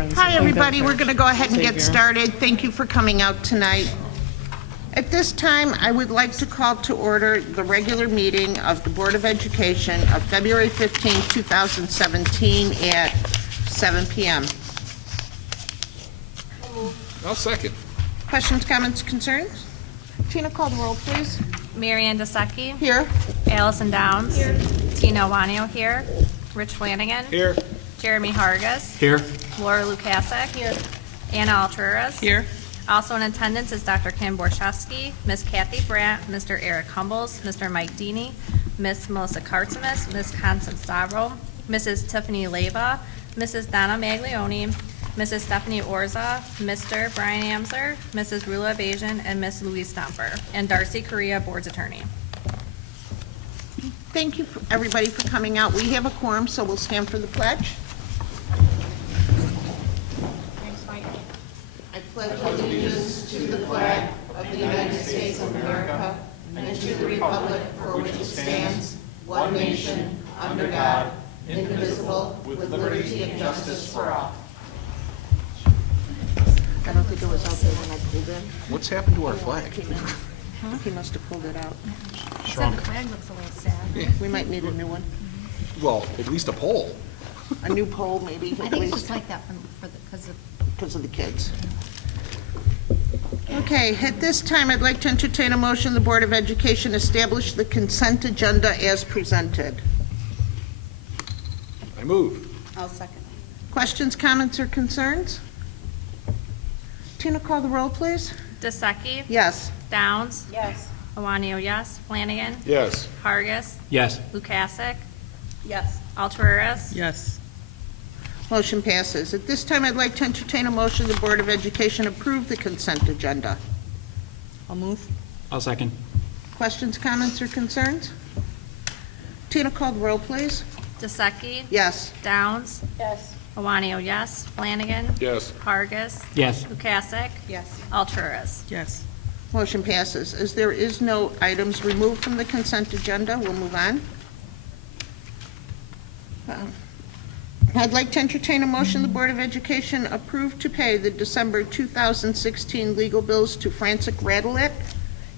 friends. Hi, and thank them everybody. for We're going to go ahead and get Savior. started. Thank you for coming out tonight. At this time, I would like to call to order the regular meeting of the Board of Education of February 15, 2017 at 7 p.m. I'll second. Questions, comments, concerns? Tina, call the roll, please. Mary Ann Dusecki. Here. Allison Downs. Here. Tina Wanio here. Rich Flanagan. Here. Jeremy Hargis. Here. Laura Lukasik. Here. Anna Alturas. Here. Also in attendance is Dr. Kim Borchowski, Miss Kathy Brandt, Mr. Eric Humbles, Mr. Mike Deeney, Miss Melissa Kartzimis, Miss Constance Stavro, Mrs. Tiffany Leba, Mrs. Donna Maglione, Mrs. Stephanie Orza, Mr. Brian Amser, Mrs. Rula Bajan, and Miss Louise Stumper, and Darcy Correa, Board's Attorney. Thank you, everybody, for coming out. We have a quorum, so we'll stand for the pledge. I pledge allegiance to the flag of the United States of America and to the republic for which it stands, one nation, under God, indivisible, with liberty and justice for all. I don't think it was out there when I pulled in. What's happened to our flag? He must have pulled it out. The flag looks a little sad. We might need a new one. Well, at least a pole. A new pole, maybe, I at think it's least, just like that because of, because of the kids. Okay, at this time, I'd like to entertain a motion the Board of Education establish the consent agenda as presented. I move. I'll second. Questions, comments, or concerns? Tina, call the roll, please. Dusecki. Yes. Downs. Yes. Awanio, yes. Flanagan. Yes. Hargis. Yes. Lukasik. Yes. Alturas. Yes. Motion passes. At this time, I'd like to entertain a motion the Board of Education approve the consent agenda. I'll move. I'll second. Questions, comments, or concerns? Tina, call the roll, please. Dusecki. Yes. Downs. Yes. Awanio, yes. Flanagan. Yes. Hargis. Yes. Lukasik. Yes. Alturas. Yes. Motion passes. As there is no items removed from the consent agenda, we'll move on. I'd like to entertain a motion the Board of Education approve to pay the December 2016 legal bills to Francis Radelet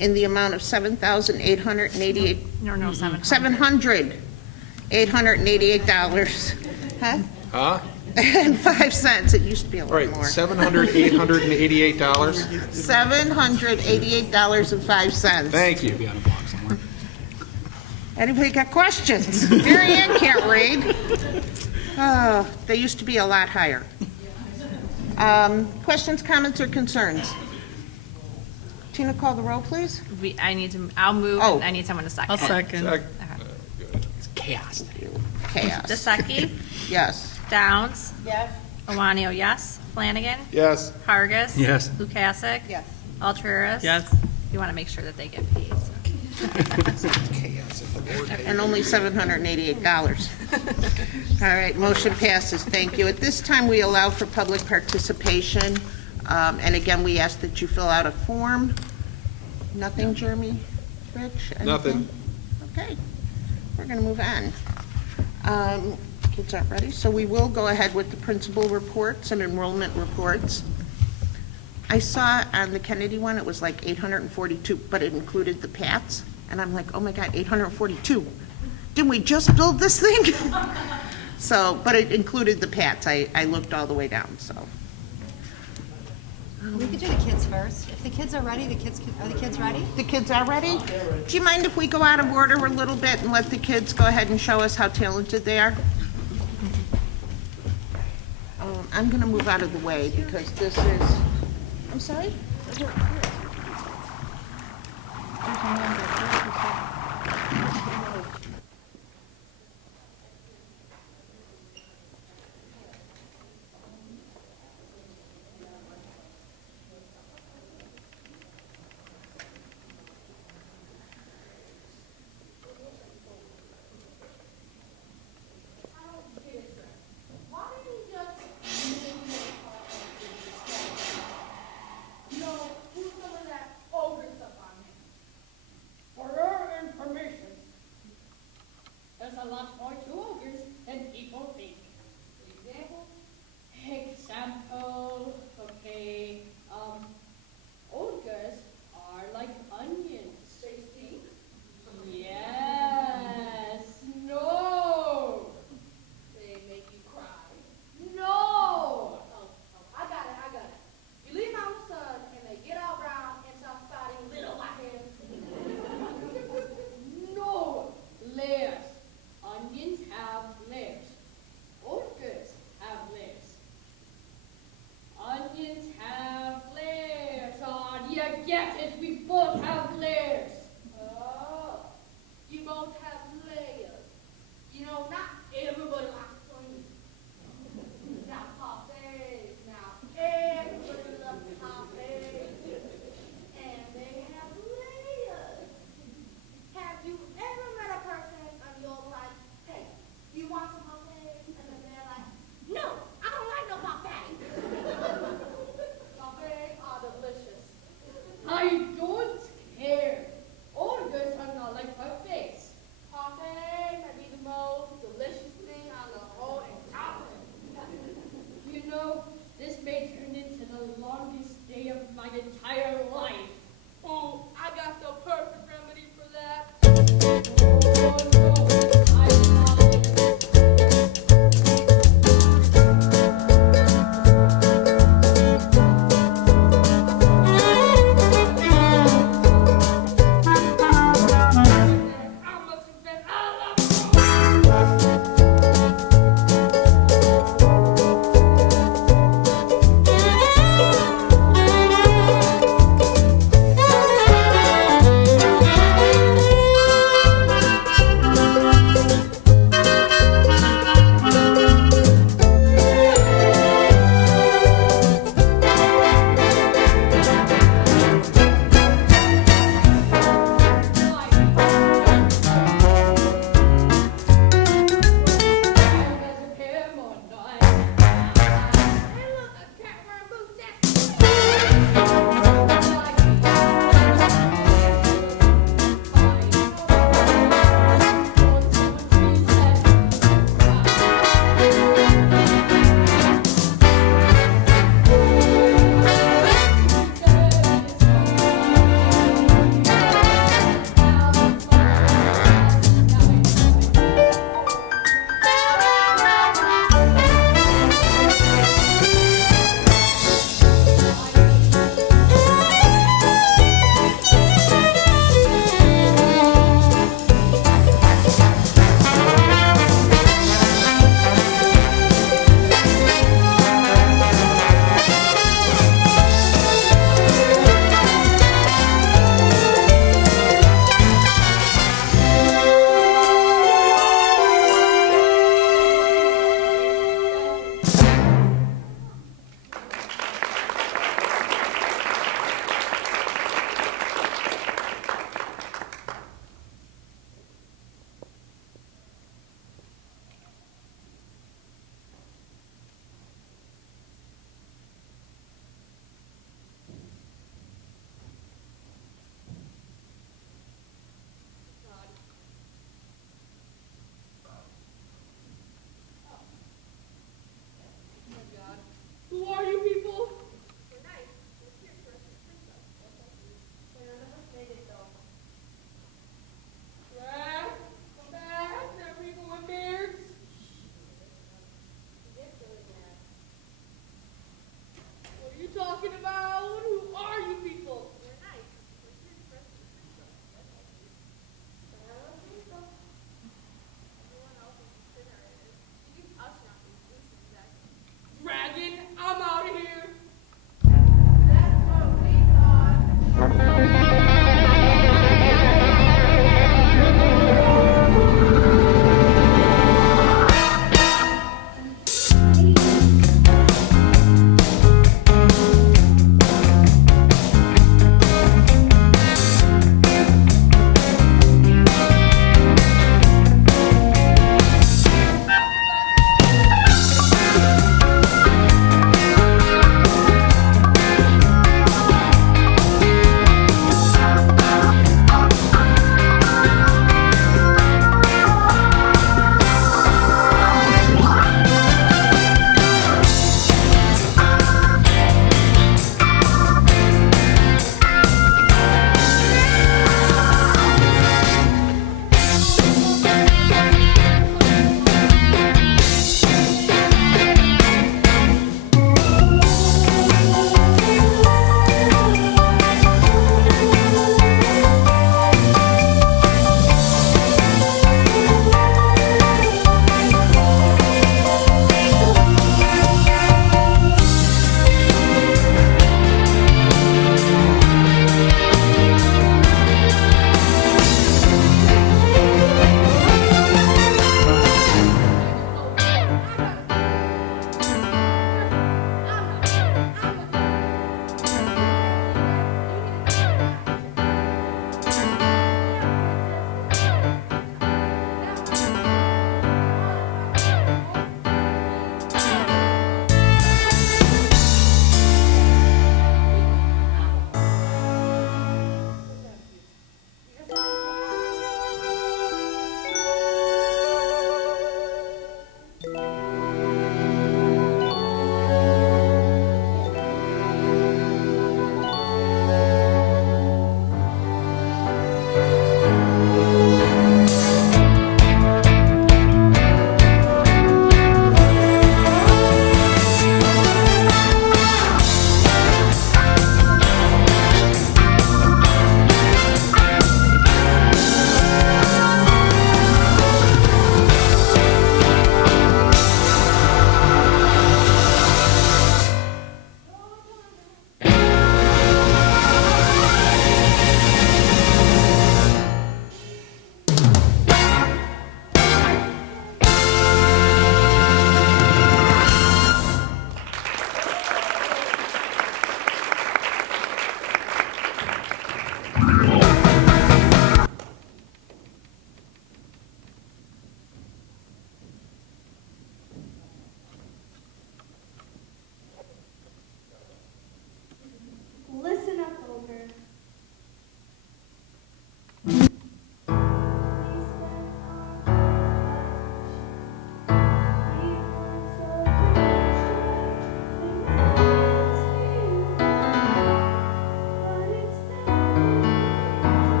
in the amount of $7,888. No, 700. $888. Huh? Huh? And 5 cents. It used to be a All lot right, more. $788. $788.05. Thank Be you. on a block somewhere. Anybody got questions? Mary Ann can't read. Oh, they used to be a lot higher. Questions, comments, or concerns? Tina, call the roll, please. I'll move, Oh. and I need someone to second. I'll second. It's chaos. Chaos. Dusecki. Yes. Downs. Yes. Awanio, yes. Flanagan. Yes. Hargis. Yes. Lukasik. Yes. Alturas. Yes. You want to make sure that they get paid. So. And only $788. All right, motion passes. Thank you. At this time, we allow for public participation. And again, we ask that you fill out a form. Nothing, Jeremy? Rich? Anything? Nothing. Okay, we're going to move on. Kids aren't ready, so we will go ahead with the principal reports and enrollment reports. I saw on the Kennedy one, it was like 842, but it included the PATs. And I'm like, oh my God, 842. Didn't we just build this thing? So, but it included the PATs. I looked all the way down, so. We could do the kids first. If the kids are ready, are the kids ready? The kids are ready? Do you mind if we go out of order a little bit and let the kids go ahead and show us how talented they are? I'm going to move out of the way because this is, I'm sorry? You know, who's the entire life. Oh, I got the perfect remedy for that. Oh, no, I love it. I must have been out of the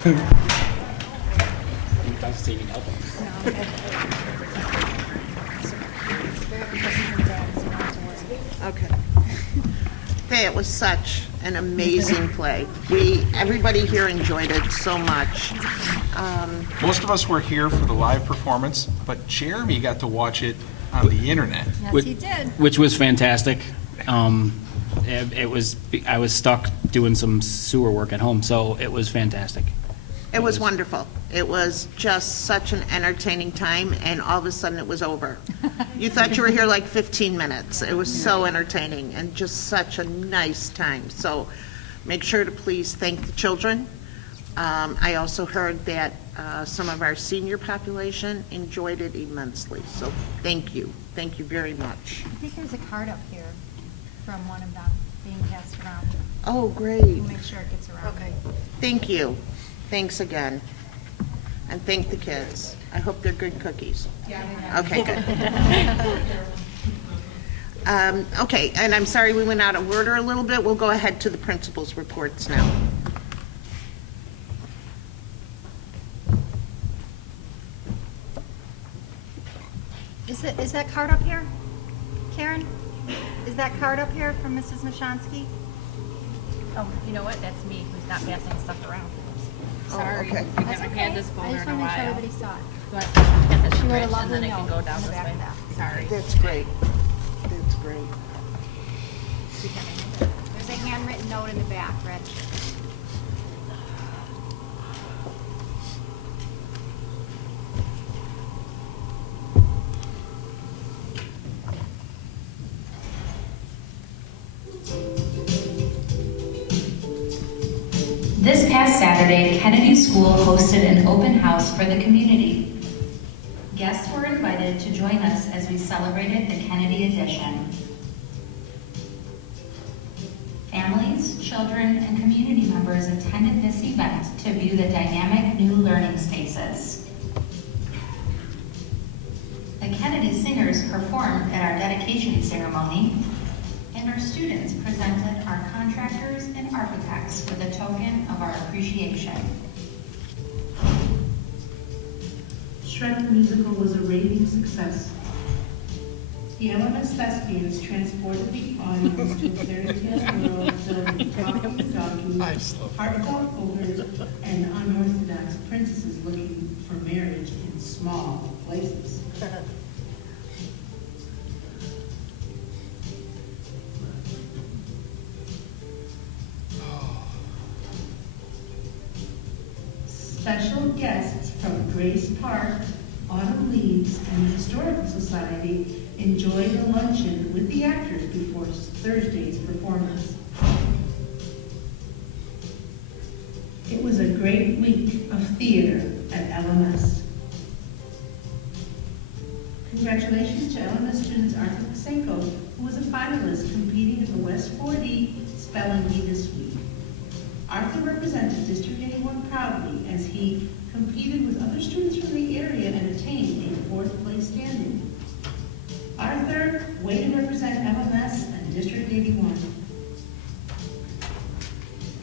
Okay. Hey, it was such an amazing play. Everybody here enjoyed it so much. Most of us were here for the live performance, but Jeremy got to watch it on the internet. Yes, he did. Which was fantastic. I was stuck doing some sewer work at home, so it was fantastic. It was wonderful. It was just such an entertaining time, and all of a sudden it was over. You thought you were here like 15 minutes. It was so entertaining and just such a nice time. So make sure to please thank the children. I also heard that some of our senior population enjoyed it immensely. So thank you. Thank you very much. I think there's a card up here from one of them being passed around. Oh, great. We'll make sure it gets around. Okay. Thank you. Thanks again. And thank the kids. I hope they're good cookies. Yeah. Okay, good. Okay, and I'm sorry we went out of order a little bit. We'll go ahead to the principal's reports now. Is that card up here? Karen? Is that card up here from Mrs. Mashansky? Oh, you know what? That's me who's not passing stuff around. Oh, Sorry. okay. We That's haven't okay. had this I folder just in a want to make sure while. everybody saw it. But I guess it's She wrote a rich, and lovely then it can note go down on the this back way. of that. Sorry. That's great. That's great. There's a handwritten note in the back, Rich. This past Saturday, Kennedy School hosted an open house for the community. Guests were invited to join us as we celebrated the Kennedy edition. Families, children, and community members attended this event to view the dynamic new learning spaces. The Kennedy Singers performed at our dedication ceremony, and our students presented our contractors and architects with a token of our appreciation. Shrek Musical was a raving success. The LMS thespians transported the audience to a fairy tale world filled with talking donkeys, heartfelt ogres, and unorthodox princesses looking for marriage in small places. Special guests from Grace Park, Autumn Leaves, and the Historical Society enjoyed a luncheon with the actors before Thursday's performance. It was a great week of theater at LMS. Congratulations to LMS students Arthur Pasenko, who was a finalist competing in the West 4D Spelling Bee this week. Arthur represented District 81 proudly as he competed with other students from the area and attained a 4th place standing. Arthur, way to represent LMS and District 81.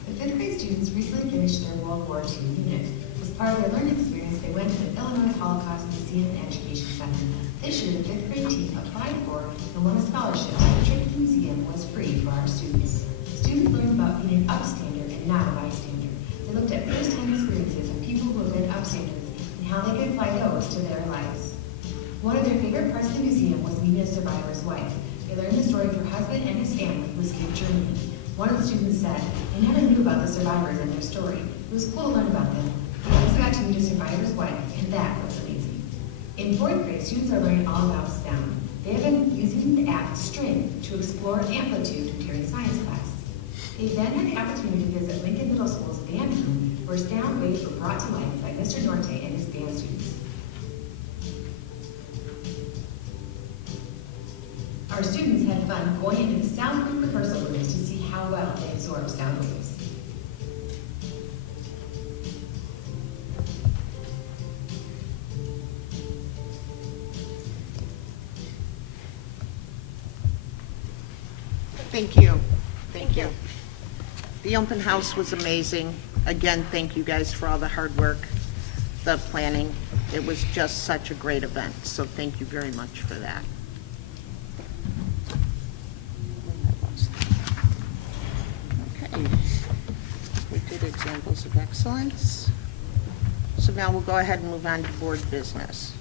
The 5th grade students recently finished their World War II unit. As part of their learning experience, they went to the Illinois Holocaust Museum and Education Center. This year, the 5th grade team applied for and won a scholarship to the trip to the museum was free for our students. Students learned about being an upstander and not a bystander. They looked at first-hand experiences of people who have been upstanders and how they could apply those to their lives. One of their favorite parts of the museum was meeting a survivor's wife. They learned the story of her husband and his family who escaped Germany. One of the students said, "I never knew about the survivors and their story. It was cool to learn about them. We also got to meet a survivor's wife, and that was amazing." In 4th grade, students are learning all about sound. They have been using the app String to explore amplitude during science class. They then had the opportunity to visit Lincoln Middle School's band room, where sound waves were brought to life by Mr. Norte and his band students. Our students had fun going into the soundproof rehearsal rooms to see how well they absorb sound waves. Thank you. Thank you. The open house was amazing. again, thank you guys for all the hard work, the planning. It was just such a great event, so thank you very much for that. Okay, we did examples of excellence. So now we'll go ahead and move on to board business.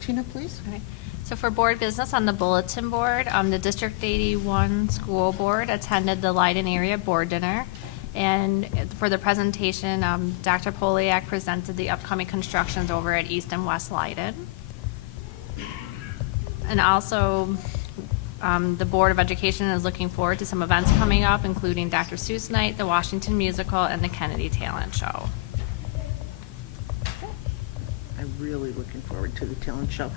Tina, please. Okay. So for board business on the bulletin board, the District 81 School Board attended the Leiden Area Board Dinner. And for the presentation, Dr. Poliak presented the upcoming constructions over at East and West Leiden. And also, the Board of Education is looking forward to some events coming up, including Dr. Seuss Night, the Washington Musical, and the Kennedy Talent Show. I'm really looking forward to the talent show.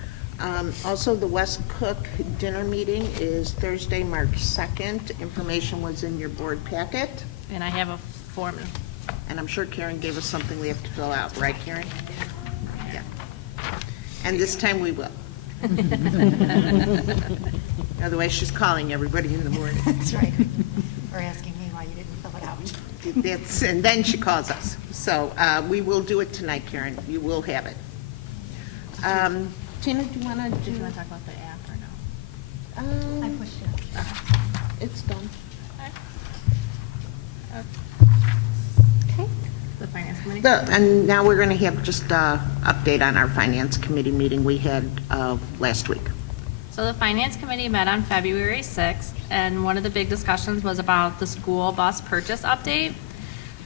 Also, the West Cook dinner meeting is Thursday, March 2nd. Information was in your board packet, And I have a form. and I'm sure Karen gave us something we have to fill out, right, Karen? Yeah. And this time we will. Otherwise, she's calling everybody in the morning. That's right. Or asking me why you didn't fill it out. And then she calls us. So we will do it tonight, Karen. You will have it. Tina, do you want to do? Did you want to talk about the app or no? I pushed it. It's done. Okay. The Finance Committee? And now we're going to have just an update on our Finance Committee meeting we had last week. So the Finance Committee met on February 6th, and one of the big discussions was about the school bus purchase update.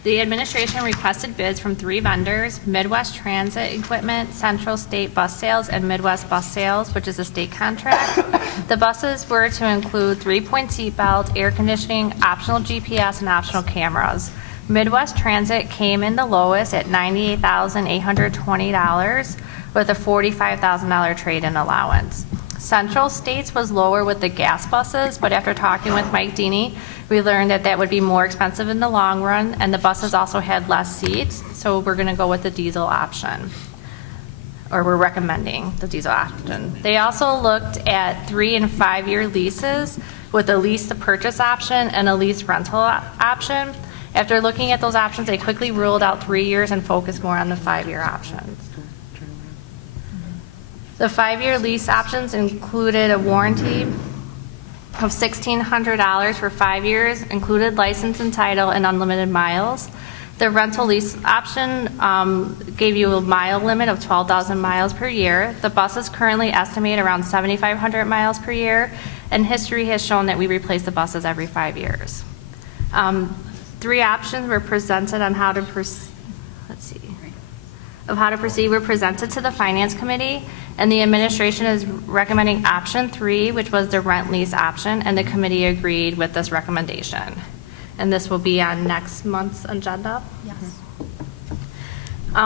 The administration requested bids from 3 vendors: Midwest Transit Equipment, Central State Bus Sales, and Midwest Bus Sales, which is a state contract. The buses were to include 3-point seatbelt, air conditioning, optional GPS, and optional cameras. Midwest Transit came in the lowest at $98,820 with a $45,000 trade-in allowance. Central States was lower with the gas buses, but after talking with Mike Deeney, we learned that that would be more expensive in the long run, and the buses also had less seats, so we're going to go with the diesel option, or we're recommending the diesel option. They also looked at 3- and 5-year leases with a lease to purchase option and a lease rental option. After looking at those options, they quickly ruled out 3 years and focused more on the 5-year options. The 5-year lease options included a warranty of $1,600 for 5 years, included license and title and unlimited miles. The rental lease option gave you a mile limit of 12,000 miles per year. The buses currently estimate around 7,500 miles per year, and history has shown that we replace the buses every 5 years. 3 options were presented on how to proceed were presented to the Finance Committee, and the administration is recommending option 3, which was the rent lease option, and the committee agreed with this recommendation. And this will be on next month's agenda. Yes.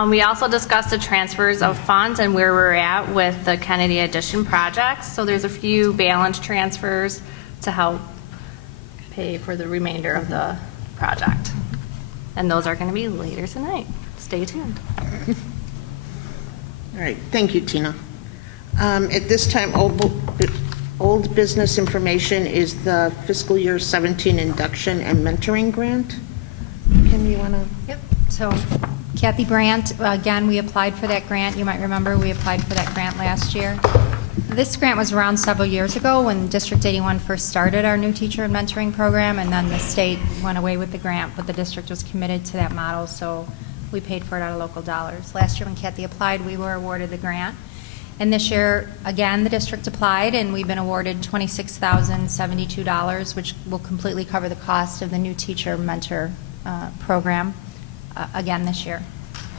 We also discussed the transfers of funds and where we're at with the Kennedy Addition projects. So there's a few balance transfers to help pay for the remainder of the project. And those are going to be later tonight. Stay tuned. All right, thank you, Tina. At this time, old business information is the fiscal year 17 induction and mentoring grant. Kim, you want to? Yep. So Kathy Brandt, again, we applied for that grant. You might remember we applied for that grant last year. This grant was around several years ago when District 81 first started our new teacher and mentoring program, and then the state went away with the grant, but the district was committed to that model, so we paid for it out of local dollars. Last year when Kathy applied, we were awarded the grant. And this year, again, the district applied, and we've been awarded $26,072, which will completely cover the cost of the new teacher mentor program again this year,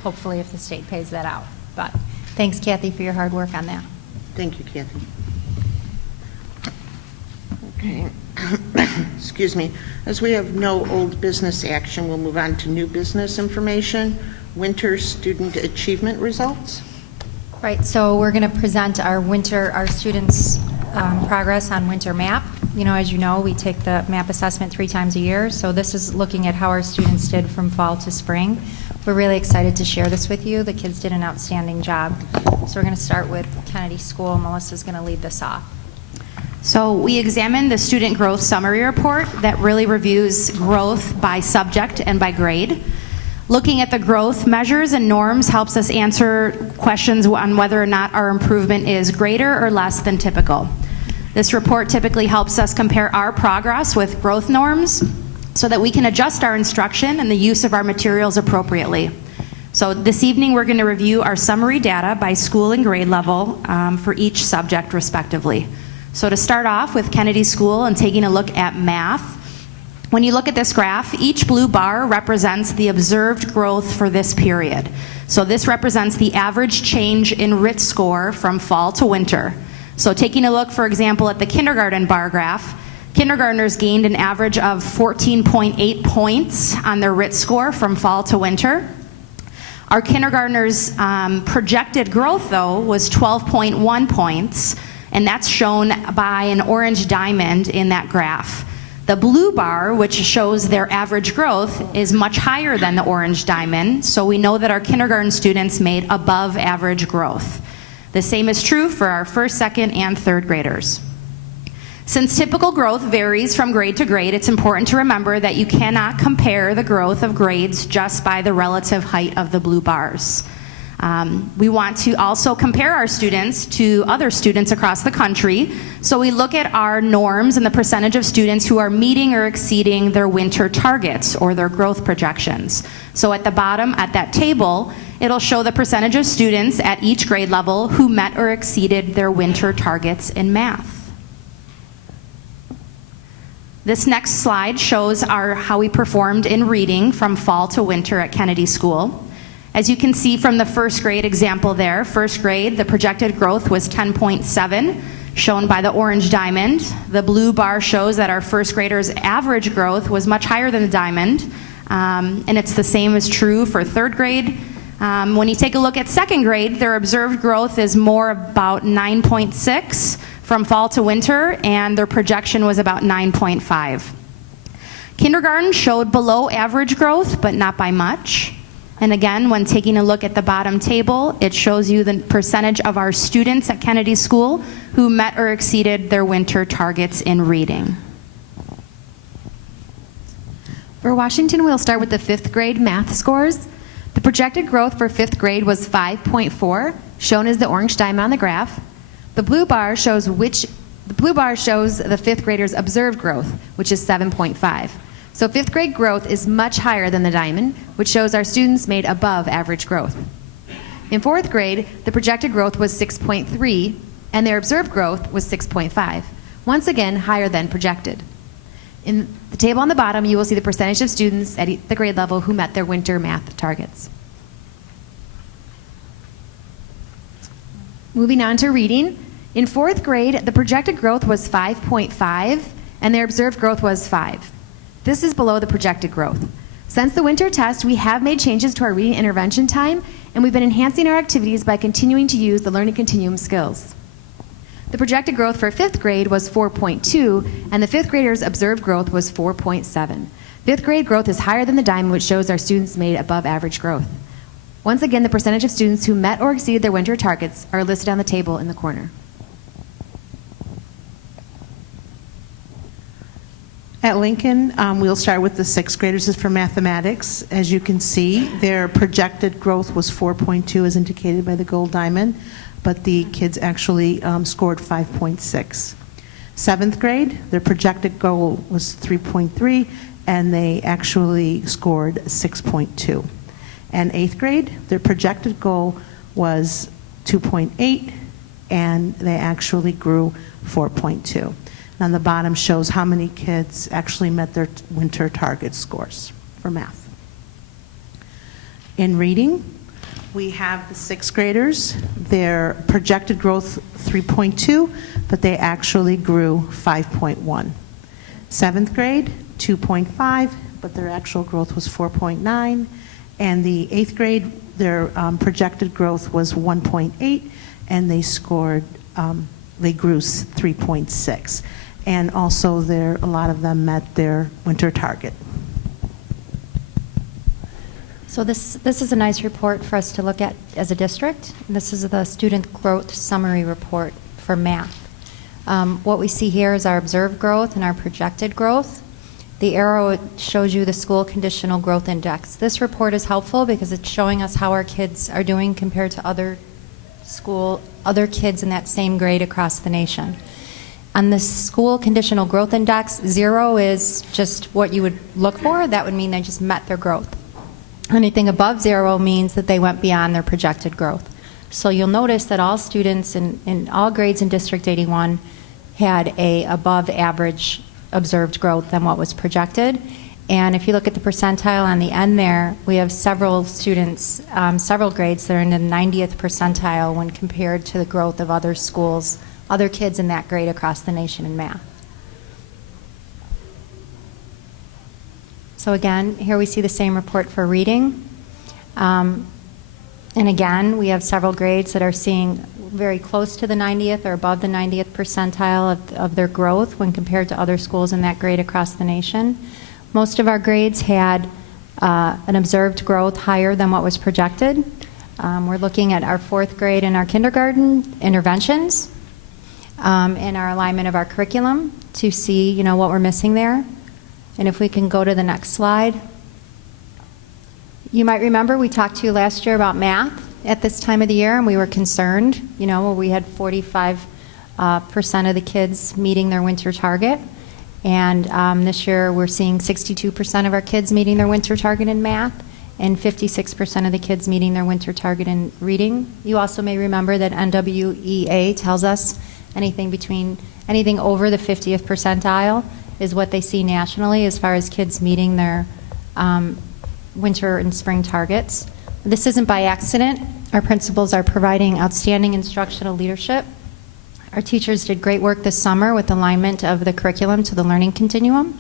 hopefully if the state pays that out. But thanks, Kathy, for your hard work on that. Thank you, Kathy. Okay. Excuse me. As we have no old business action, we'll move on to new business information. Winter student achievement results. Right, so we're going to present our students' progress on winter map. You know, as you know, we take the map assessment 3 times a year, so this is looking at how our students did from fall to spring. We're really excited to share this with you. The kids did an outstanding job. So we're going to start with Kennedy School. Melissa's going to lead this off. So we examined the student growth summary report that really reviews growth by subject and by grade. Looking at the growth measures and norms helps us answer questions on whether or not our improvement is greater or less than typical. This report typically helps us compare our progress with growth norms so that we can adjust our instruction and the use of our materials appropriately. So this evening we're going to review our summary data by school and grade level for each subject respectively. So to start off with Kennedy School and taking a look at math, when you look at this graph, each blue bar represents the observed growth for this period. So this represents the average change in RIT score from fall to winter. So taking a look, for example, at the kindergarten bar graph, kindergartners gained an average of 14.8 points on their RIT score from fall to winter. Our kindergartners' projected growth, though, was 12.1 points, and that's shown by an orange diamond in that graph. The blue bar, which shows their average growth, is much higher than the orange diamond, so we know that our kindergarten students made above average growth. The same is true for our first, second, and third graders. Since typical growth varies from grade to grade, it's important to remember that you cannot compare the growth of grades just by the relative height of the blue bars. We want to also compare our students to other students across the country, so we look at our norms and the percentage of students who are meeting or exceeding their winter targets or their growth projections. So at the bottom, at that table, it'll show the percentage of students at each grade level who met or exceeded their winter targets in math. This next slide shows how we performed in reading from fall to winter at Kennedy School. As you can see from the first grade example there, first grade, the projected growth was 10.7, shown by the orange diamond. The blue bar shows that our first graders' average growth was much higher than the diamond, and it's the same is true for third grade. When you take a look at second grade, their observed growth is more about 9.6 from fall to winter, and their projection was about 9.5. Kindergarten showed below average growth, but not by much. And again, when taking a look at the bottom table, it shows you the percentage of our students at Kennedy School who met or exceeded their winter targets in reading. For Washington, we'll start with the 5th grade math scores. The projected growth for 5th grade was 5.4, shown as the orange diamond on the graph. The blue bar shows the 5th graders' observed growth, which is 7.5. So 5th grade growth is much higher than the diamond, which shows our students made above average growth. In 4th grade, the projected growth was 6.3, and their observed growth was 6.5, once again higher than projected. In the table on the bottom, you will see the percentage of students at the grade level who met their winter math targets. Moving on to reading. In 4th grade, the projected growth was 5.5, and their observed growth was 5. This is below the projected growth. Since the winter test, we have made changes to our reading intervention time, and we've been enhancing our activities by continuing to use the learning continuum skills. The projected growth for 5th grade was 4.2, and the 5th graders' observed growth was 4.7. 5th grade growth is higher than the diamond, which shows our students made above average growth. Once again, the percentage of students who met or exceeded their winter targets are listed on the table in the corner. At Lincoln, we'll start with the 6th graders. This is for mathematics. As you can see, their projected growth was 4.2 as indicated by the gold diamond, but the kids actually scored 5.6. 7th grade, their projected goal was 3.3, and they actually scored 6.2. And 8th grade, their projected goal was 2.8, and they actually grew 4.2. On the bottom shows how many kids actually met their winter target scores for math. In reading, we have the 6th graders. Their projected growth 3.2, but they actually grew 5.1. 7th grade, 2.5, but their actual growth was 4.9. And the 8th grade, their projected growth was 1.8, and they scored, they grew 3.6. And also a lot of them met their winter target. So this is a nice report for us to look at as a district. This is the student growth summary report for math. What we see here is our observed growth and our projected growth. The arrow shows you the school conditional growth index. This report is helpful because it's showing us how our kids are doing compared to other kids in that same grade across the nation. On the school conditional growth index, 0 is just what you would look for. That would mean they just met their growth. Anything above 0 means that they went beyond their projected growth. So you'll notice that all students in all grades in District 81 had a above average observed growth than what was projected. And if you look at the percentile on the end there, we have several students, several grades that are in the 90th percentile when compared to the growth of other schools, other kids in that grade across the nation in math. So again, here we see the same report for reading. And again, we have several grades that are seeing very close to the 90th or above the 90th percentile of their growth when compared to other schools in that grade across the nation. Most of our grades had an observed growth higher than what was projected. We're looking at our 4th grade and our kindergarten interventions and our alignment of our curriculum to see, what we're missing there. And if we can go to the next slide. You might remember we talked to you last year about math at this time of the year, and we were concerned, we had 45% of the kids meeting their winter target. And this year we're seeing 62% of our kids meeting their winter target in math and 56% of the kids meeting their winter target in reading. You also may remember that NWEA tells us anything over the 50th percentile is what they see nationally as far as kids meeting their winter and spring targets. This isn't by accident. Our principals are providing outstanding instructional leadership. Our teachers did great work this summer with alignment of the curriculum to the learning continuum.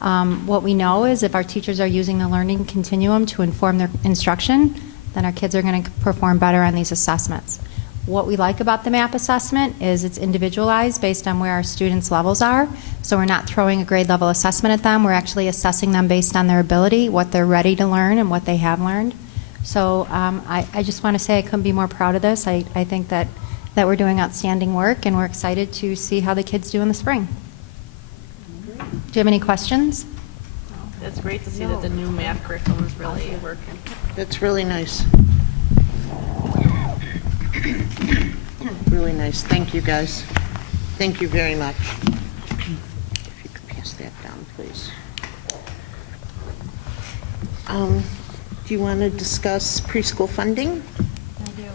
What we know is if our teachers are using the learning continuum to inform their instruction, then our kids are going to perform better on these assessments. What we like about the MAP assessment is it's individualized based on where our students' levels are. So we're not throwing a grade level assessment at them. We're actually assessing them based on their ability, what they're ready to learn, and what they have learned. So I just want to say I couldn't be more proud of this. I think that we're doing outstanding work, and we're excited to see how the kids do in the spring. Do you have any questions? It's great to see that the new math curriculum is really working. That's really nice. Really nice. Thank you, guys. Thank you very much. If you could pass that down, please. Do you want to discuss preschool funding? I do.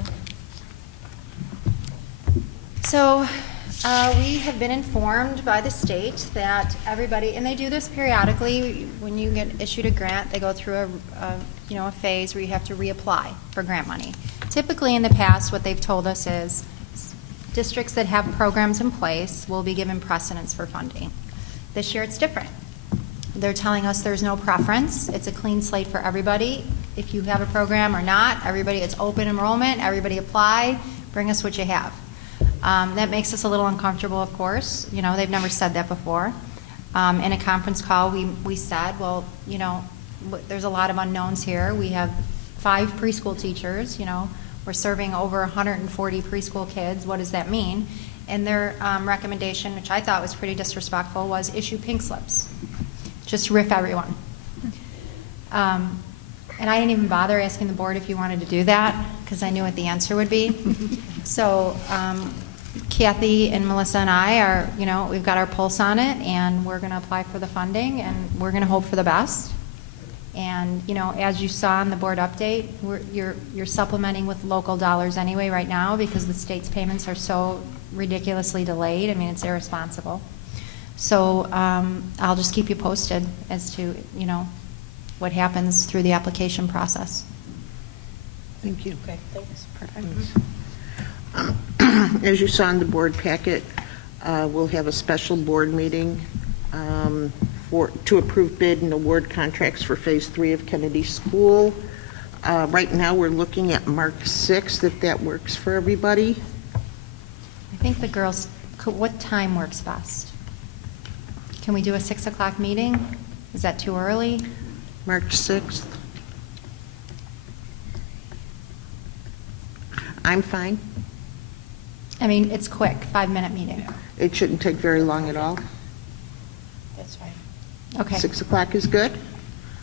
So we have been informed by the state that everybody, and they do this periodically, when you get issued a grant, they go through a phase where you have to reapply for grant money. Typically in the past, what they've told us is districts that have programs in place will be given precedence for funding. This year it's different. They're telling us there's no preference. It's a clean slate for everybody. If you have a program or not, it's open enrollment, everybody apply, bring us what you have. That makes us a little uncomfortable, of course. They've never said that before. In a conference call, we said, well, there's a lot of unknowns here. We have 5 preschool teachers, we're serving over 140 preschool kids. What does that mean? And their recommendation, which I thought was pretty disrespectful, was issue pink slips. Just riff everyone. And I didn't even bother asking the board if you wanted to do that, because I knew what the answer would be. So Kathy and Melissa and I are, we've got our pulse on it, and we're going to apply for the funding, and we're going to hope for the best. And, as you saw in the board update, you're supplementing with local dollars anyway right now because the state's payments are so ridiculously delayed. I mean, it's irresponsible. So I'll just keep you posted as to, what happens through the application process. Thank you. Okay, thanks. Perfect. As you saw in the board packet, we'll have a special board meeting to approve bid and award contracts for Phase 3 of Kennedy School. Right now, we're looking at March 6th, if that works for everybody. I think the girls, what time works best? Can we do a 6 o'clock meeting? Is that too early? March 6th. I'm fine. I mean, it's quick, 5-minute meeting. It shouldn't take very long at all. That's fine. Okay. 6 o'clock is good?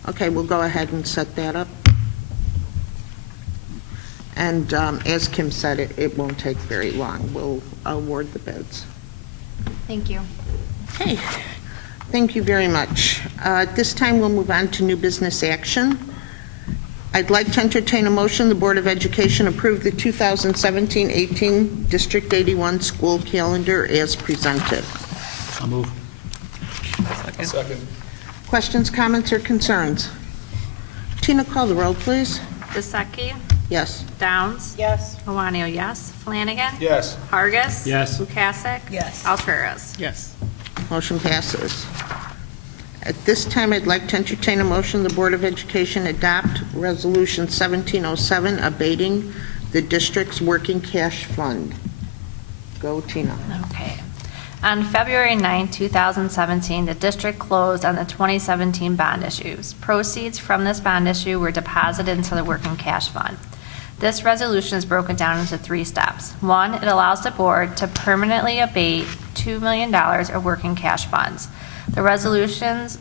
Okay, we'll go ahead and set that up. And as Kim said, it won't take very long. We'll award the bids. Thank you. Okay, thank you very much. At this time, we'll move on to new business action. I'd like to entertain a motion the Board of Education approve the 2017-18 District 81 school calendar as presented. I'll move. Second. Questions, comments, or concerns? Tina, call the roll, please. DeSeki? Yes. Downs? Yes. Iwanio, yes. Flanagan? Yes. Hargis? Yes. Lukasik? Yes. Alturas? Yes. Motion passes. At this time, I'd like to entertain a motion the Board of Education adopt Resolution 1707 abating the district's working cash fund. Go, Tina. Okay. On February 9, 2017, the district closed on the 2017 bond issues. Proceeds from this bond issue were deposited into the working cash fund. This resolution is broken down into 3 steps. 1, it allows the board to permanently abate $2 million of working cash funds. The resolutions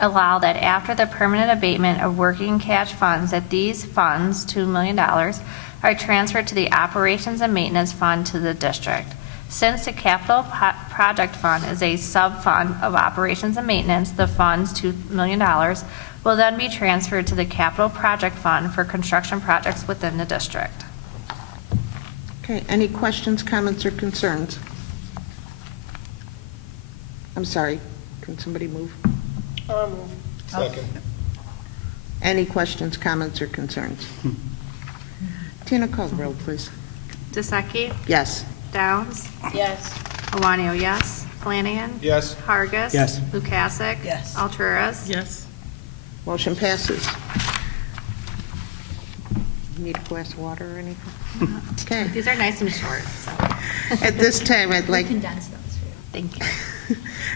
allow that after the permanent abatement of working cash funds, that these funds, $2 million, are transferred to the Operations and Maintenance Fund to the district. Since the Capital Project Fund is a sub-fund of Operations and Maintenance, the funds, $2 million, will then be transferred to the Capital Project Fund for construction projects within the district. Okay, any questions, comments, or concerns? I'm sorry, can somebody move? Second. Any questions, comments, or concerns? Tina, call the roll, please. DeSeki? Yes. Downs? Yes. Iwanio, yes. Flanagan? Yes. Hargis? Yes. Lukasik? Yes. Alturas? Yes. Motion passes. Need a glass of water or anything? Okay. These are nice and short, so. At this time, I'd like, Condense those for you. Thank you.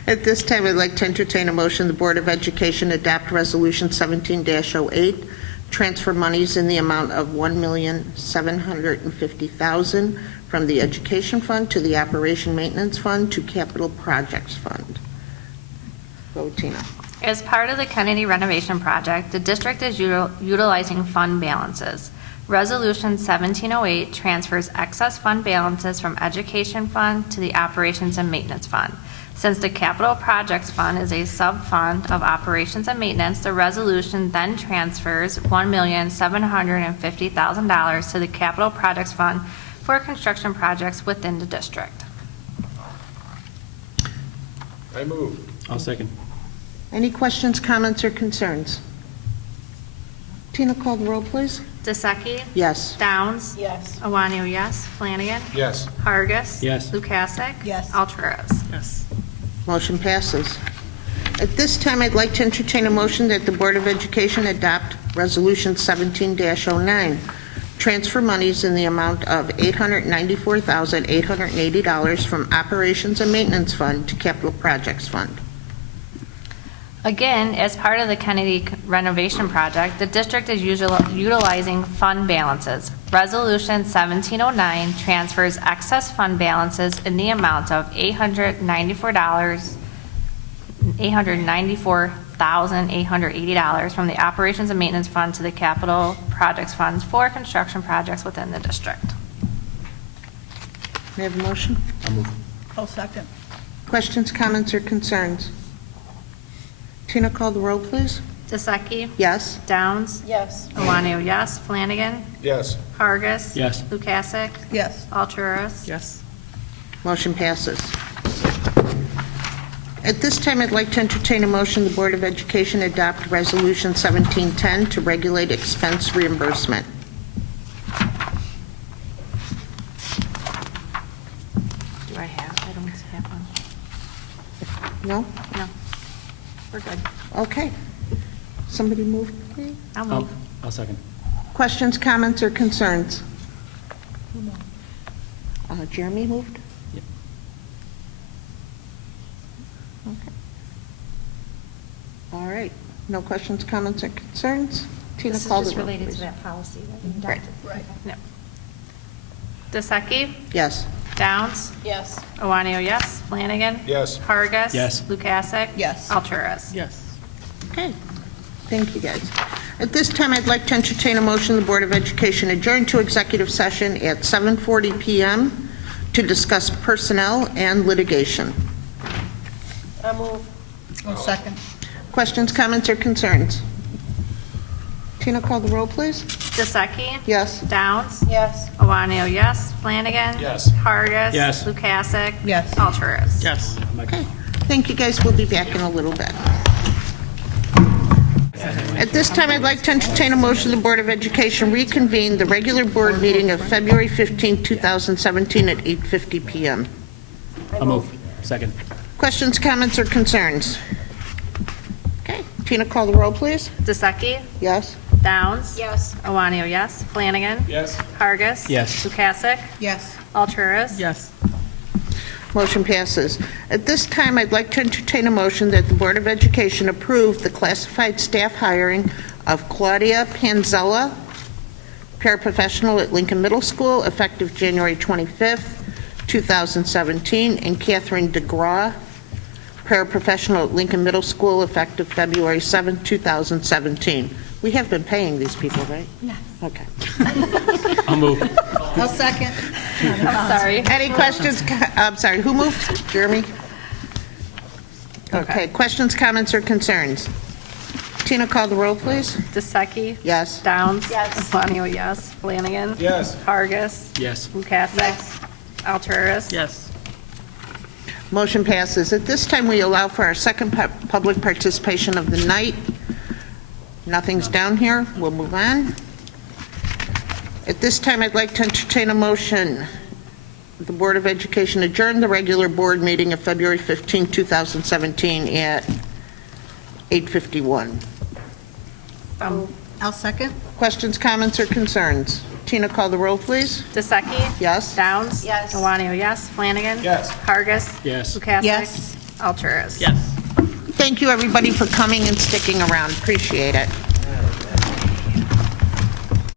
at this time, I'd like to entertain a motion the Board of Education adopt Resolution 17-08, transfer monies in the amount of $1,750,000 from the Education Fund to the Operation Maintenance Fund to Capital Projects Fund. Go, Tina. As part of the Kennedy renovation project, the district is utilizing fund balances. Resolution 1708 transfers excess fund balances from Education Fund to the Operations and Maintenance Fund. Since the Capital Projects Fund is a sub-fund of Operations and Maintenance, the resolution then transfers $1,750,000 to the Capital Projects Fund for construction projects within the district. I move. I'll second. Any questions, comments, or concerns? Tina, call the roll, please. DeSeki? Yes. Downs? Yes. Iwanio, yes. Flanagan? Yes. Hargis? Yes. Lukasik? Yes. Alturas? Yes. Motion passes. At this time, I'd like to entertain a motion that the Board of Education adopt Resolution 17-09, transfer monies in the amount of $894,880 from Operations and Maintenance Fund to Capital Projects Fund. Again, as part of the Kennedy renovation project, the district is utilizing fund balances. Resolution 1709 transfers excess fund balances in the amount of $894,880 from the Operations and Maintenance Fund to the Capital Projects Funds for construction projects within the district. May I have a motion? I'll move. I'll second. Questions, comments, or concerns? Tina, call the roll, please. DeSeki? Yes. Downs? Yes. Iwanio, yes. Flanagan? Yes. Hargis? Yes. Lukasik? Yes. Alturas? Yes. Motion passes. At this time, I'd like to entertain a motion the Board of Education adopt Resolution 1710 to regulate expense reimbursement. Do I don't have one. No? No. We're good. Okay. Somebody move, please. I'll move. I'll second. Questions, comments, or concerns? Jeremy moved? Yep. Okay. All right. No questions, comments, or concerns? Tina, This is call the just roll, related please. to that policy that we Right. adopted. Right. No. DeSeki? Yes. Downs? Yes. Owanio, yes. Flanagan? Yes. Vargas? Yes. Lukasik? Yes. Alturas? Yes. Okay, thank you, guys. At this time, I'd like to entertain a motion the Board of Education adjourn to executive session at 7:40 PM to discuss personnel and litigation. I move. I'll second. Questions, comments, or concerns? Tina, call the roll, please. Dusecki? Yes. Downs? Yes. Owanio, yes. Flanagan? Yes. Vargas? Yes. Lukasik? Yes. Alturas? Yes. Okay, thank you, guys. We'll be back in a little bit. At this time, I'd like to entertain a motion the Board of Education reconvene the regular board meeting of February 15, 2017 at 8:50 PM. I'll move. Second. Questions, comments, or concerns? Okay, Tina, call the roll, please. Dusecki? Yes? Downs? Yes. Owanio, yes. Flanagan? Yes. Vargas? Yes. Lukasik? Yes. Alturas? Yes. Motion passes. At this time, I'd like to entertain a motion that the Board of Education approve the classified staff hiring of Claudia Panzella, paraprofessional at Lincoln Middle School, effective January 25th, 2017, and Catherine DeGraw, paraprofessional at Lincoln Middle School, effective February 7th, 2017. We have been paying these people, right? Yes. Okay. I'll move. I'll second. I'm sorry. Any questions? I'm sorry, who moved? Jeremy? Okay, questions, comments, or concerns? Tina, call the roll, please. Dusecki? Yes. Downs? Yes. Owanio, yes. Flanagan? Yes. Vargas? Yes. Lukasik? Yes. Alturas? Yes. Motion passes. At this time, we allow for our second public participation of the night. Nothing's down here. We'll move on. At this time, I'd like to entertain a motion. The Board of Education adjourn the regular board meeting of February 15, 2017 at 8:51. I'll second. Questions, comments, or concerns? Tina, call the roll, please. Dusecki? Yes? Downs? Yes. Owanio, yes. Flanagan? Yes. Vargas? Yes. Lukasik? Yes. Alturas? Yes. Thank you, everybody, for coming and sticking around. Appreciate it.